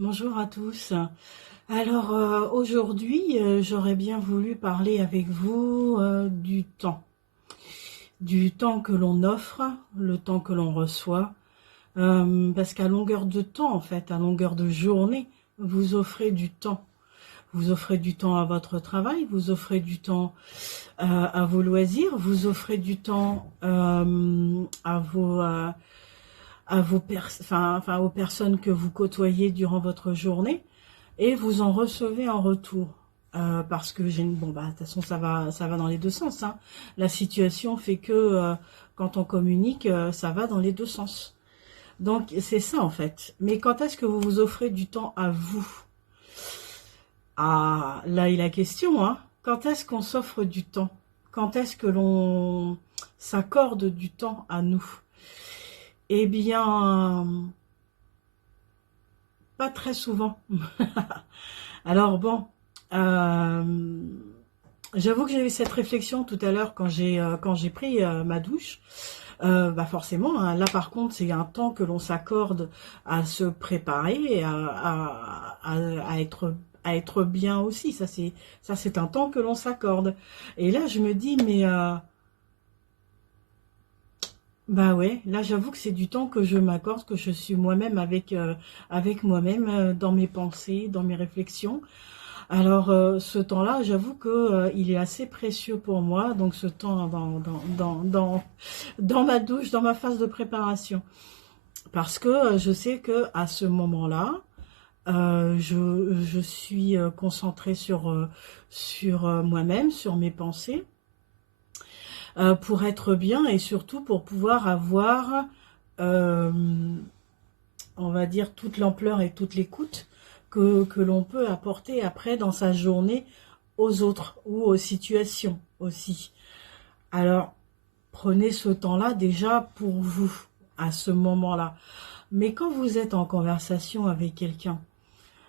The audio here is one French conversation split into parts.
Bonjour à tous. Alors aujourd'hui, j'aurais bien voulu parler avec vous du temps que l'on offre, le temps que l'on reçoit, parce qu'à longueur de temps, en fait, à longueur de journée, vous offrez du temps. Vous offrez du temps à votre travail, vous offrez du temps à vos loisirs, vous offrez du temps aux personnes que vous côtoyez durant votre journée. Et vous en recevez en retour. Parce que de toute façon, ça va dans les deux sens, hein. La situation fait que quand on communique, ça va dans les deux sens. Donc, c'est ça en fait. Mais quand est-ce que vous vous offrez du temps à vous? Ah, là est la question, hein. Quand est-ce qu'on s'offre du temps? Quand est-ce que l'on s'accorde du temps à nous? Eh bien, pas très souvent. Alors bon, euh, j'avoue que j'ai eu cette réflexion tout à l'heure quand j'ai pris ma douche. Bah forcément, hein, là par contre, c'est un temps que l'on s'accorde à se préparer, à être bien aussi. Ça c'est un temps que l'on s'accorde. Et là, je me dis, mais bah ouais, là j'avoue que c'est du temps que je m'accorde, que je suis moi-même avec moi-même dans mes pensées, dans mes réflexions. Alors, ce temps-là, j'avoue que il est assez précieux pour moi, donc ce temps dans ma douche, dans ma phase de préparation. Parce que je sais que à ce moment-là, je suis concentrée sur moi-même, sur mes pensées, pour être bien et surtout pour pouvoir avoir, euh, on va dire, toute l'ampleur et toute l'écoute que l'on peut apporter après dans sa journée aux autres ou aux situations aussi. Alors, prenez ce temps-là déjà pour vous, à ce moment-là. Mais quand vous êtes en conversation avec quelqu'un,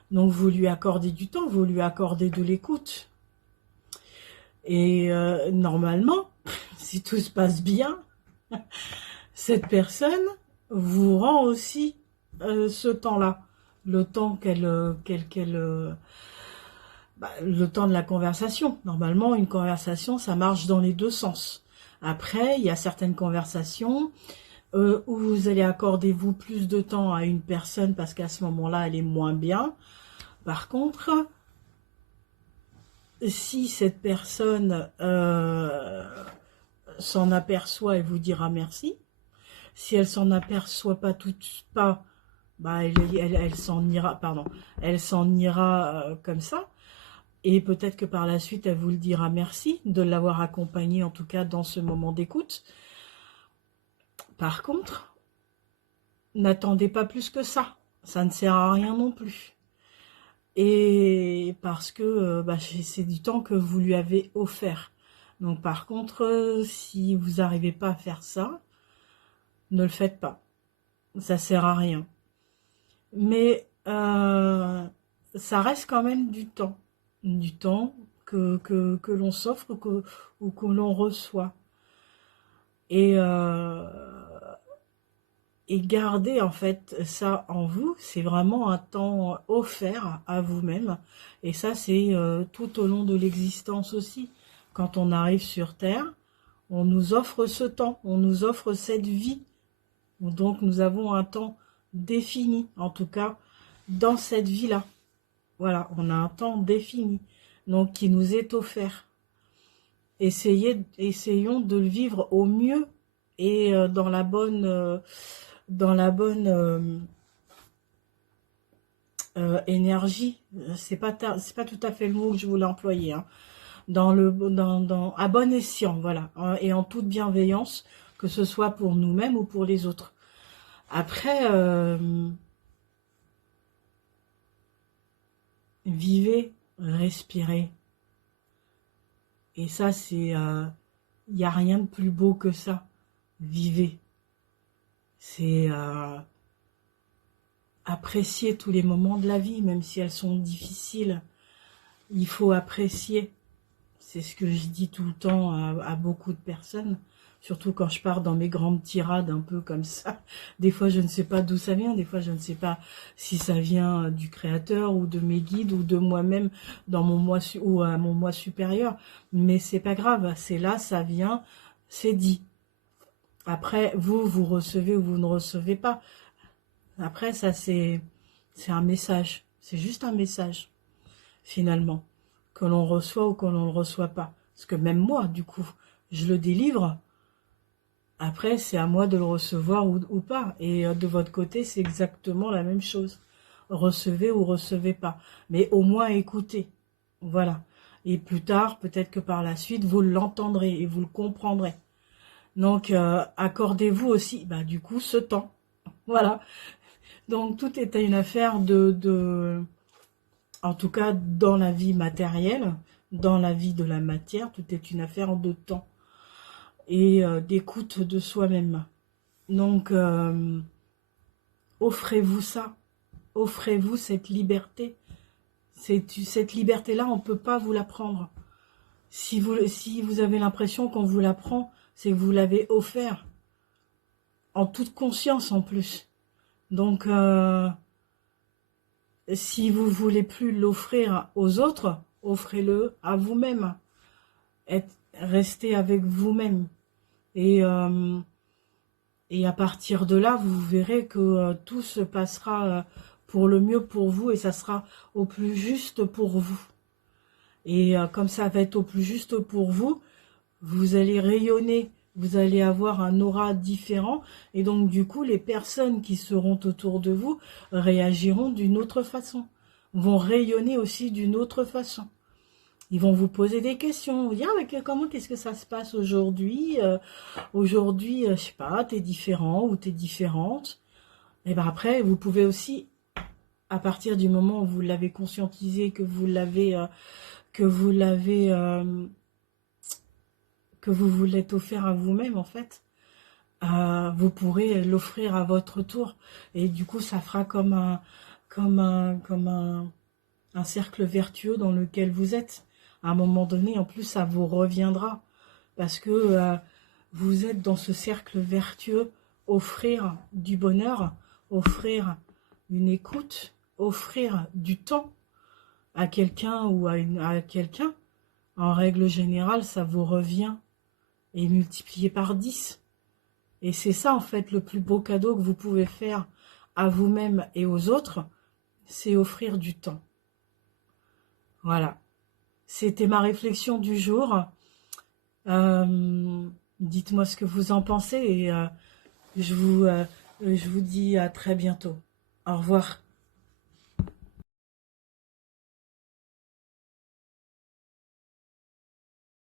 donc vous lui accordez du temps, vous lui accordez de l'écoute. Et normalement, si tout se passe bien, cette personne vous rend aussi ce temps-là, le temps le temps de la conversation. Normalement, une conversation, ça marche dans les deux sens. Après, il y a certaines conversations où vous allez accorder vous plus de temps à une personne parce qu'à ce moment-là, elle est moins bien. Par contre, si cette personne s'en aperçoit et vous dira merci, si elle s'en aperçoit pas, bah elle s'en ira, pardon, elle s'en ira comme ça. Et peut-être que par la suite, elle vous le dira merci de l'avoir accompagné, en tout cas dans ce moment d'écoute. Par contre, n'attendez pas plus que ça. Ça ne sert à rien non plus. Et parce que c'est du temps que vous lui avez offert. Donc par contre, si vous n'arrivez pas à faire ça, ne le faites pas. Ça sert à rien. Mais ça reste quand même du temps. Du temps que l'on s'offre ou que l'on reçoit. Et, euh, et garder en fait ça en vous, c'est vraiment un temps offert à vous-même. Et ça, c'est tout au long de l'existence aussi. Quand on arrive sur Terre, on nous offre ce temps, on nous offre cette vie. Donc nous avons un temps défini, en tout cas dans cette vie-là. Voilà, on a un temps défini, donc qui nous est offert. Essayons de le vivre au mieux et dans la bonne énergie. C'est pas tout à fait le mot que je voulais employer, hein. À bon escient, voilà, hein, et en toute bienveillance, que ce soit pour nous-mêmes ou pour les autres. Après, vivez, respirez. Et ça, il n'y a rien de plus beau que ça. Vivez. C'est apprécier tous les moments de la vie, même si elles sont difficiles. Il faut apprécier. C'est ce que je dis tout le temps à beaucoup de personnes. surtout quand je pars dans mes grandes tirades un peu comme ça. Des fois, je ne sais pas d'où ça vient, des fois, je ne sais pas si ça vient du créateur ou de mes guides ou de moi-même dans mon moi ou à mon moi supérieur. Mais c'est pas grave, c'est là, ça vient, c'est dit. Après, vous recevez ou vous ne recevez pas. Après, ça, c'est un message. C'est juste un message, finalement, que l'on reçoit ou que l'on ne le reçoit pas. Parce que même moi, du coup, je le délivre. Après, c'est à moi de le recevoir ou pas. Et de votre côté, c'est exactement la même chose. Recevez ou recevez pas. Mais au moins écoutez. Voilà. Et plus tard, peut-être que par la suite, vous l'entendrez et vous le comprendrez. Donc, accordez-vous aussi, bah, du coup, ce temps. Voilà. Donc, tout est une affaire en tout cas, dans la vie matérielle, dans la vie de la matière, tout est une affaire de temps et d'écoute de soi-même. Donc, offrez-vous ça. Offrez-vous cette liberté. Cette liberté-là, on ne peut pas vous la prendre. Si vous avez l'impression qu'on vous la prend, c'est que vous l'avez offert. En toute conscience en plus. Donc, si vous voulez plus l'offrir aux autres, offrez-le à vous-même. Restez avec vous-même. Et, et à partir de là, vous verrez que tout se passera pour le mieux pour vous et ça sera au plus juste pour vous. Et comme ça va être au plus juste pour vous, vous allez rayonner, vous allez avoir un aura différent et donc du coup les personnes qui seront autour de vous réagiront d'une autre façon, vont rayonner aussi d'une autre façon. Ils vont vous poser des questions, vous dire ah, comment qu'est-ce que ça se passe aujourd'hui, je sais pas, t'es différent ou t'es différente. Et ben après vous pouvez aussi, à partir du moment où vous l'avez conscientisé, que vous l'avez que vous vous l'êtes offert à vous-même en fait, vous pourrez l'offrir à votre tour et du coup ça fera comme un cercle vertueux dans lequel vous êtes. À un moment donné, en plus, ça vous reviendra parce que vous êtes dans ce cercle vertueux, offrir du bonheur, offrir une écoute, offrir du temps à quelqu'un ou à quelqu'un. En règle générale, ça vous revient et multiplié par 10. Et c'est ça, en fait, le plus beau cadeau que vous pouvez faire à vous-même et aux autres, c'est offrir du temps. Voilà. C'était ma réflexion du jour. Dites-moi ce que vous en pensez et je vous dis à très bientôt. Au revoir.